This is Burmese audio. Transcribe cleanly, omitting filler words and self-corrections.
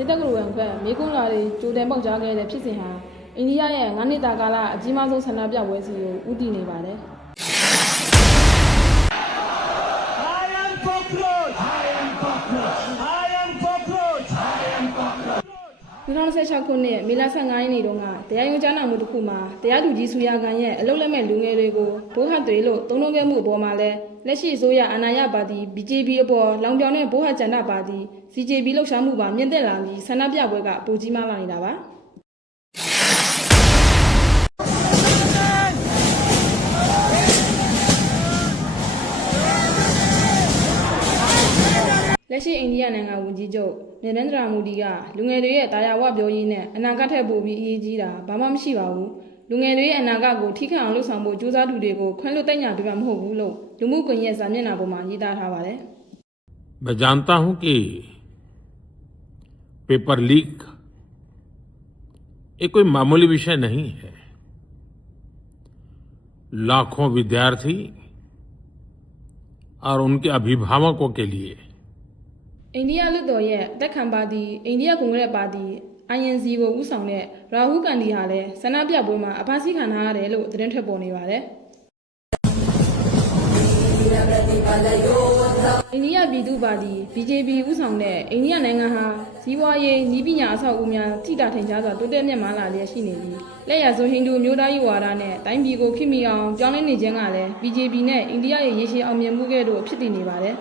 စေတက်ကလူဝင်ဖက်မေကွန်းလာတွေကြိုတင်ပေါက်ကြားခဲ့တဲ့ဖြစ်စဉ်ဟာအိန္ဒိယရဲ့9နှစ်တာကာလအကြီးမားဆုံးဆန္ဒပြပွဲစီကိုဦးတည်နေပါတယ် 2016 ခုနှစ်မေလ15ရက်နေ့တုန်းကတရားရုံးကြားနာမှုတစ်ခုမှာတရားသူကြီးဆူယာကန်ရဲ့အလုပ်လက်မဲ့လူငယ်တွေကိုဘိုးဟတ်တွေလို့သုံးနှုန်းခဲ့မှုအပေါ်မှာလည်းလက်ရှိအစိုးရအာဏာရပါတီ BJP အပေါ်လောင်ပြောင်တဲ့ဘိုးဟတ်ကျန်တာပါတီ CJP လှုပ်ရှားမှုပါမြင့်တက်လာပြီးဆန္ဒပြပွဲကပိုကြီးမားလာနေတာပါလက်ရှိအိန္ဒိယနိုင်ငံဝန်ကြီးချုပ်နေရန်ဒရာမူဒီကလူငယ်တွေရဲ့တာယာဝပြောရေးနဲ့အနာဂတ်ထက်ပိုပြီးအရေးကြီးတာဘာမှမရှိပါဘူးလူငယ်တွေရဲ့အနာဂတ်ကိုထိခိုက်အောင်လှုပ်ဆောင်ဖို့ကြိုးစားသူတွေကိုခွင့်လွှတ်တိုက်ညာပေးမှာမဟုတ်ဘူးလို့လူမှုကွန်ရက်စာမျက်နှာပေါ်မှာရေးသားထားပါတယ် मैं जानता हूं कि पेपर लीक ये कोई मामूली विषय नहीं है लाखों विद्यार्थी और उनके अभिभावकों के लिए အိန္ဒိယလွှတ်တော်ရဲ့အသက်ခံပါတီအိန္ဒိယကွန်ဂရက်ပါတီ INC ကိုဦးဆောင်တဲ့ရာဟူကန်ဒီဟာလည်းဆန္ဒပြပွဲမှာအဖမ်းဆီးခံထားရတယ်လို့သတင်းထွက်ပေါ်နေပါတယ်အိန္ဒိယပြည်သူ့ပါတီ BJP ဦးဆောင်တဲ့အိန္ဒိယနိုင်ငံဟာဇီဝရေးနည်းပညာအဆောက်အဦများထိတာထင်ရှားစွာတိုးတက်မြင့်မားလာလျက်ရှိနေပြီးလက်ရဆိုဟိန္ဒူမျိုးသားရေးဝါဒနဲ့တိုင်းပြည်ကိုခိမိအောင်ပြောင်းလဲနေခြင်းကလည်း BJP နဲ့အိန္ဒိယရဲ့ရေရှည်အောင်မြင်မှုကဲ့သို့ဖြစ်တည်နေပါတယ်